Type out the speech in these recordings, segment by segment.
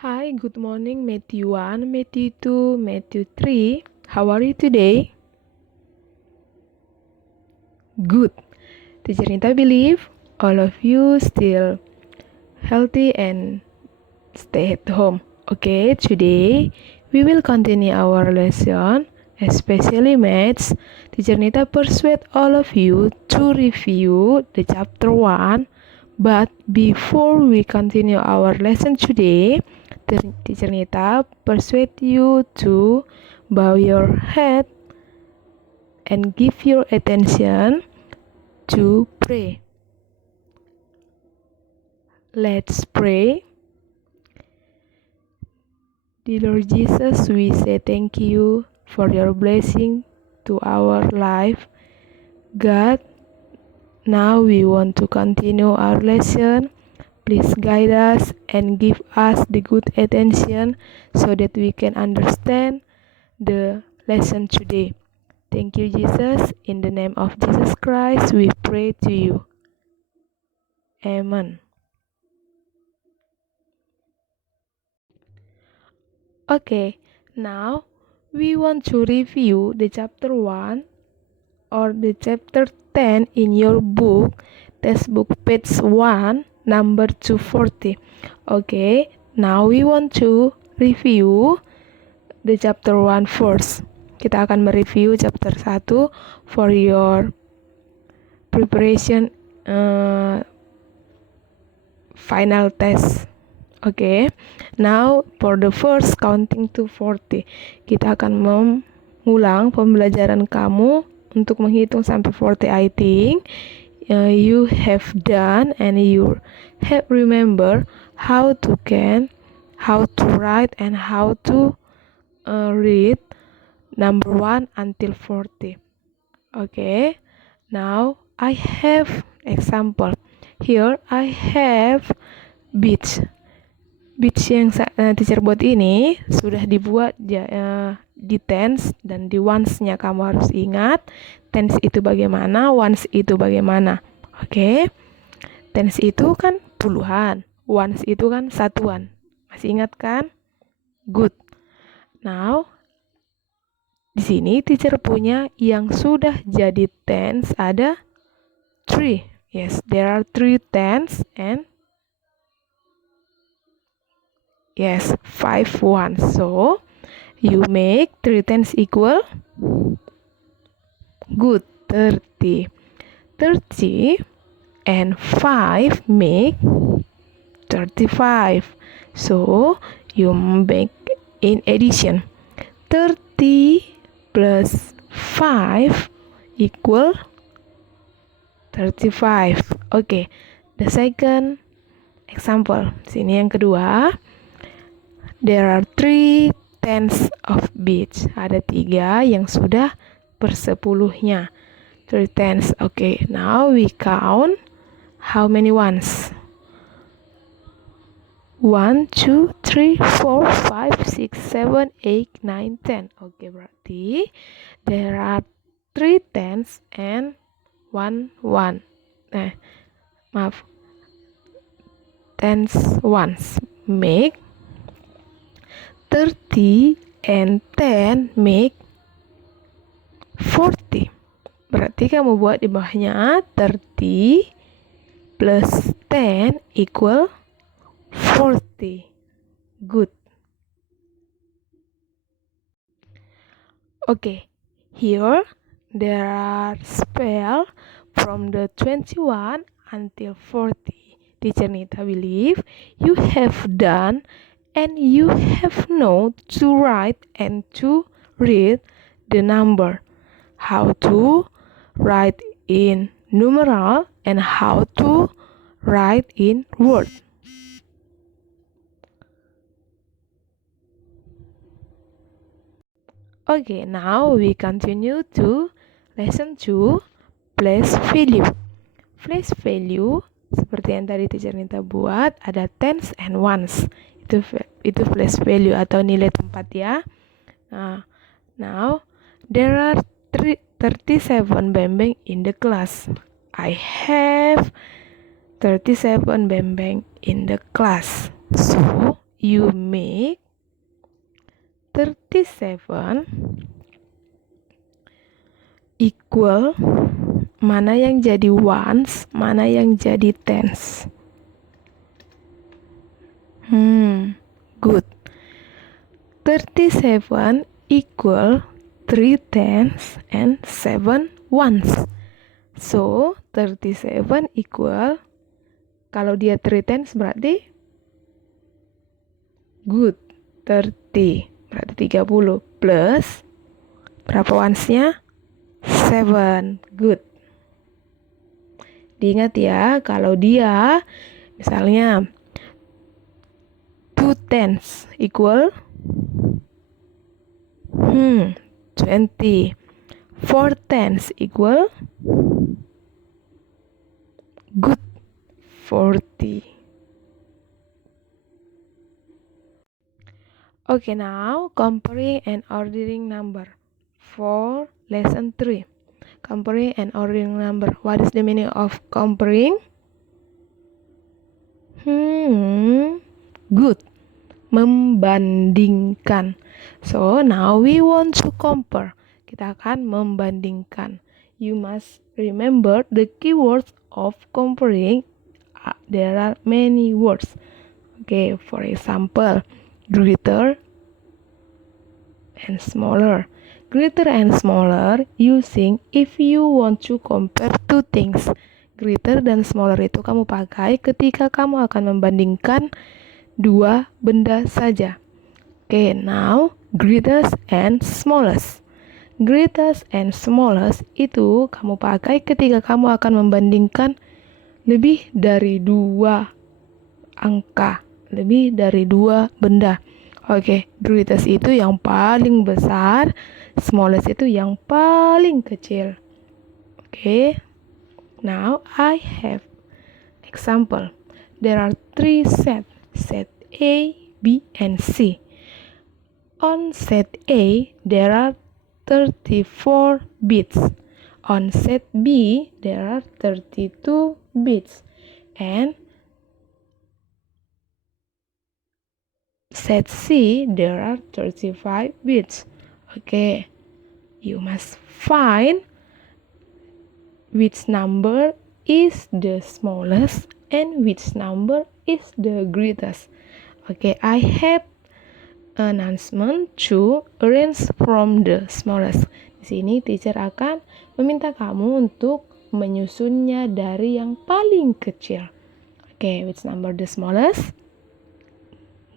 Hi, good morning, Matthew 1, Matthew 2, Matthew 3. How are you today? Good. Teacher Nita believe all of you still healthy and stay at home. Okay, today we will continue our lesson, especially maths. Teacher Nita persuade all of you to review the chapter 1. But before we continue our lesson today, Teacher Nita persuade you to bow your head and give your attention to pray. Let's pray. Dear Lord Jesus, we say thank you for your blessing to our life. God, now we want to continue our lesson. Please guide us and give us the good attention so that we can understand the lesson today. Thank you, Jesus. In the name of Jesus Christ, we pray to you. Amen. Okay, now we want to review the chapter 1 or the chapter 10 in your book, textbook page 1, number 240. Okay, now we want to review the chapter 1 first. Kita akan mereview chapter 1 for your preparation final test. Okay, now for the first counting to 40. Kita akan mengulang pembelajaran kamu untuk menghitung sampai 40. I think you have done and you have remember how to write and how to read number 1 until 40. Okay, now I have example. Here I have beach. Beach yang teacher buat ini sudah dibuat di tense dan di once-nya. Kamu harus ingat tense itu bagaimana, once itu bagaimana. Oke. Tense itu kan puluhan, once itu kan satuan. Masih ingat kan? Good. Now di sini teacher punya yang sudah jadi tense ada 3. Yes, there are 3 tense and yes, 5 ones. So, you make 3 tense equal? Good, 30. 30 and 5 make 35. So, you make in addition. 30 plus 5 equal 35. Okay, the second example. Sini yang kedua. There are 3 tenths of beach. Ada 3 yang sudah persepuluhnya. 3 tenths. Okay, now we count how many ones? 1, 2, 3, 4, 5, 6, 7, 8, 9, 10. Okay, berarti there are 3 tenths and 1 one. Tenths ones. Make 30 and 10 make 40. Berarti kamu buat di bawahnya 30 plus 10 equal 40. Good. Okay, here there are spell from the 21 until 40. Teacher Nita believe you have done and you have known to write and to read the number, how to write in numeral and how to write in word. Okay, now we continue to lesson 2, place value. Place value seperti yang tadi teacher Nita buat, ada tens and ones. Itu place value atau nilai tempat ya. Now there are 37 bembeng in the class. I have 37 bembeng in the class. So you make 37 equal, mana yang jadi ones, mana yang jadi tens? Good. 37 equal 3 tens and 7 ones. So, 37 equal, kalau dia 3 tens berarti good, 30. Berarti 30 plus berapa ones-nya? 7. Good. Diingat ya, kalau dia misalnya 2 tens equal 20. 4 tens equal good, 40. Okay, now comparing and ordering number for lesson 3. Comparing and ordering number. What is the meaning of comparing? Good. Membandingkan. So, now we want to compare. Kita akan membandingkan. You must remember the keywords of comparing. There are many words. Okay, for example, greater and smaller. Greater and smaller using if you want to compare two things. Greater dan smaller itu kamu pakai ketika kamu akan membandingkan dua benda saja. Okay, now greatest and smallest. Greatest and smallest itu kamu pakai ketika kamu akan membandingkan lebih dari dua angka, lebih dari dua benda. Oke, greatest itu yang paling besar, smallest itu yang paling kecil. Okay, now I have example. There are 3 sets, set A, B, and C. On set A, there are 34 bits. On set B, there are 32 bits. And set C, there are 35 bits. Okay, you must find which number is the smallest and which number is the greatest. Okay, I have announcement to arrange from the smallest. Di sini teacher akan meminta kamu untuk menyusunnya dari yang paling kecil. Okay, which number the smallest?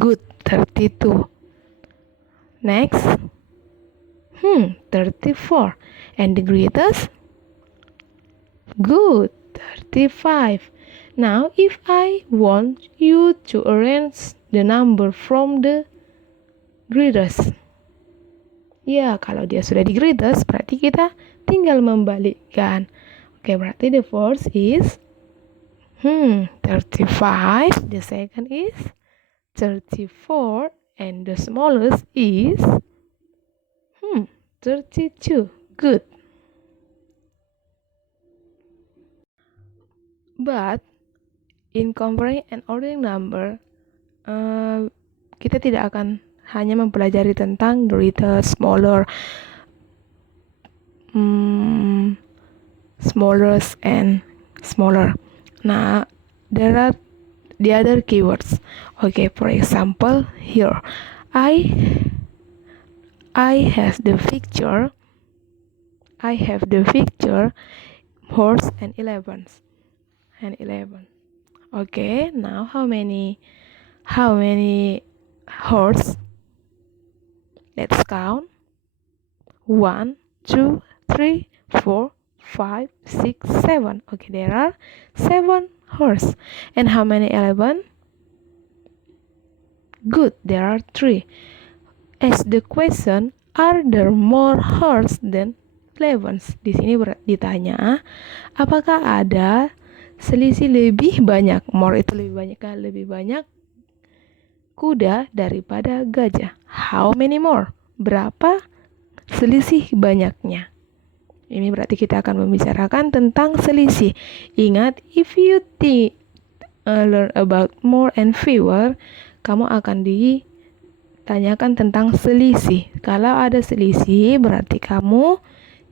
Good, 32. Next, 34. And the greatest? Good, 35. Now, if I want you to arrange the number from the greatest, ya kalau dia sudah di greatest, berarti kita tinggal membalikkan. Oke, berarti the first is 35, the second is 34, and the smallest is 32. Good. But in comparing and ordering number, kita tidak akan hanya mempelajari tentang greater, smaller, smallest, and smaller. Nah, there are the other keywords. Okay, for example, here I have the picture. Horse and 11. Okay, now how many horse? Let's count. 1, 2, 3, 4, 5, 6, 7. Okay, there are 7 horse. And how many 11? Good, there are 3. As the question, are there more horse than 11? Di sini ditanya, apakah ada selisih lebih banyak? More itu lebih banyak kan? Lebih banyak kuda daripada gajah. How many more? Berapa selisih banyaknya? Ini berarti kita akan membicarakan tentang selisih. Ingat, if you learn about more and fewer, kamu akan ditanyakan tentang selisih. Kalau ada selisih, berarti kamu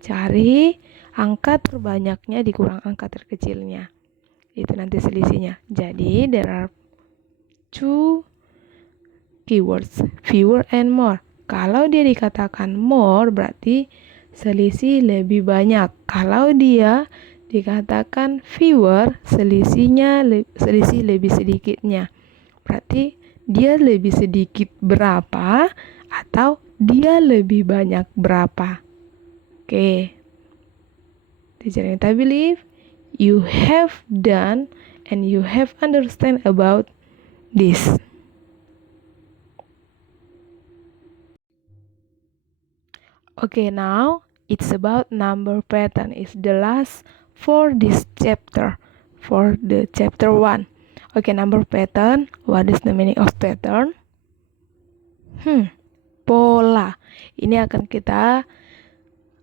cari angka terbanyaknya dikurang angka terkecilnya. Itu nanti selisihnya. Jadi, there are two keywords, fewer and more. Kalau dia dikatakan more, berarti selisih lebih banyak. Kalau dia dikatakan fewer, selisih lebih sedikitnya. Berarti dia lebih sedikit berapa atau dia lebih banyak berapa. Oke. Teacher Nita believe you have done and you have understand about this. Okay, now it's about number pattern. It's the last for this chapter, for the chapter 1. Okay, number pattern. What is the meaning of pattern? Pola. Ini akan kita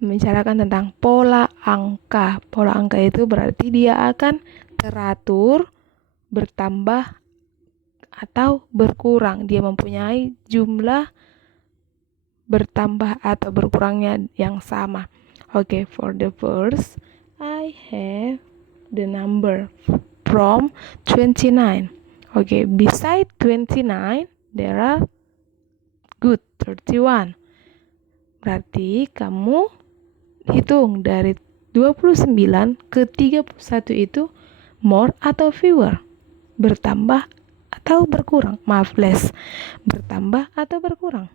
membicarakan tentang pola angka. Pola angka itu berarti dia akan teratur, bertambah, atau berkurang. Dia mempunyai jumlah bertambah atau berkurangnya yang sama. Okay, for the first, I have the number from 29. Okay, beside 29, there are good 31. Berarti kamu hitung dari 29 ke 31 itu more atau fewer? Bertambah atau berkurang? Maaf, less. Bertambah atau berkurang?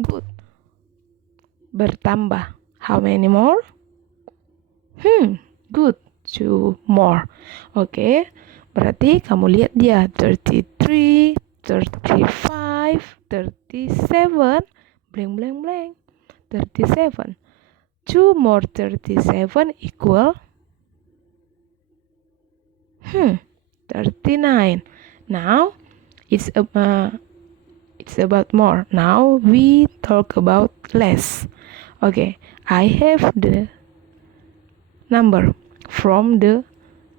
Good. Bertambah. How many more? Good. 2 more. Oke. Berarti kamu lihat dia 33, 35, 37, blank blank blank. 37. 2 more 37 equal 39. Now it's about more. Now we talk about less. Okay, I have the number from the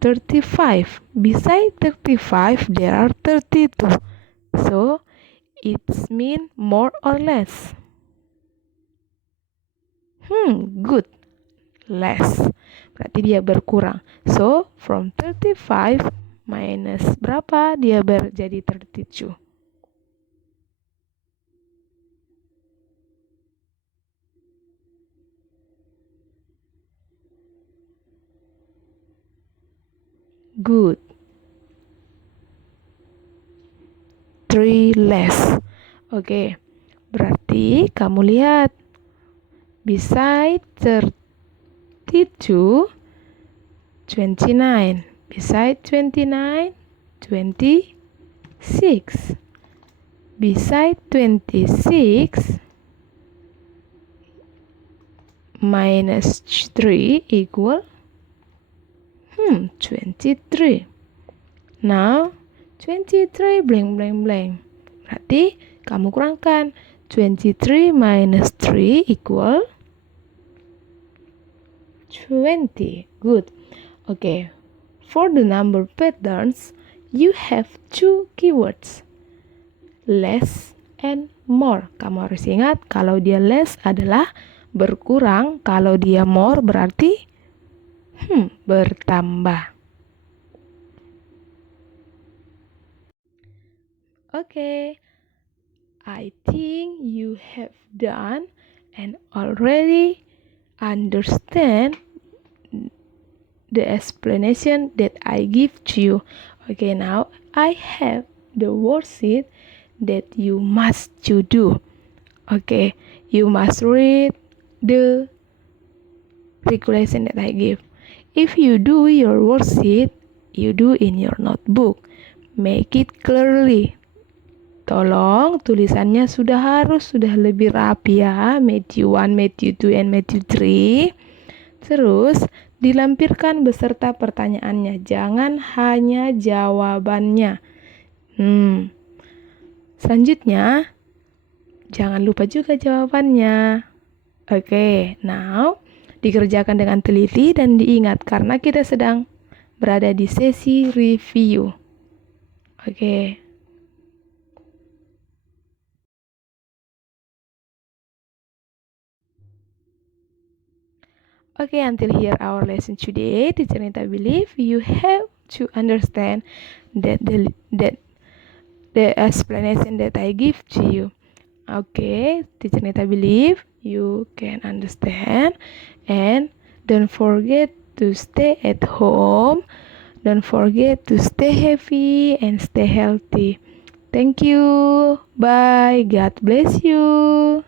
35. Beside 35, there are 32. So, it's mean more or less? Good. Less. Berarti dia berkurang. So, from 35 minus berapa? Dia jadi 32. Good. 3 less. Oke. Berarti kamu lihat beside 32, 29. Beside 29, 26. Beside 26 minus 3 equal 23. Now 23 blank blank blank. Berarti kamu kurangkan 23 minus 3 equal 20. Good. Okay. For the number patterns, you have 2 keywords. Less and more. Kamu harus ingat kalau dia less adalah berkurang, kalau dia more berarti bertambah. Okay, I think you have done and already understand the explanation that I give to you. Okay, now I have the worksheet that you must to do. Okay, you must read the regulation that I give. If you do your worksheet, you do in your notebook. Make it clearly. Tolong tulisannya sudah lebih rapi ya. Matthew 1, Matthew 2, and Matthew 3. Terus dilampirkan beserta pertanyaannya. Jangan hanya jawabannya. Selanjutnya, jangan lupa juga jawabannya. Okay, now dikerjakan dengan teliti dan diingat karena kita sedang berada di sesi review. Okay. Okay, until here our lesson today. Teacher Nita believe you have to understand that the explanation that I give to you. Okay, Teacher Nita believe you can understand, and don't forget to stay at home. Don't forget to stay happy and stay healthy. Thank you. Bye. God bless you.